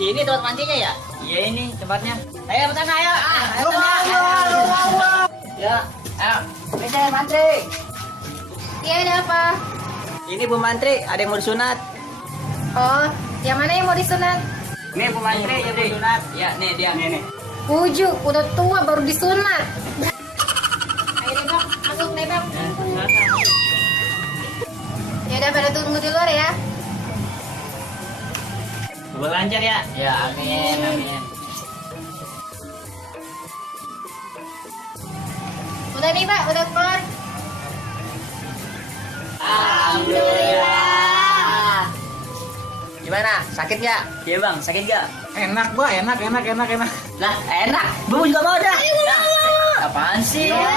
Ini tempat mancingnya ya? Iya ini tempatnya. Ayo pesan ayo. Ayo. Ya, ayo. Bisa mantri. Iya, ada apa? Ini Bu Mantri, ada yang mau disunat. Oh, yang mana yang mau disunat? Nih Bu Mantri, yang mau disunat. Ya, nih dia. Nih. Ujuk, udah tua baru disunat. Ayo deh bang, masuk deh bang. Ya udah pada tunggu di luar ya. Semoga lancar ya. Ya, amin, amin. Udah nih pak, udah keluar. Alhamdulillah. Gimana? Sakit nggak? Iya bang, sakit gak? Enak, Gua, enak. Lah enak. Gue juga mau dah. Apaan sih? Ya,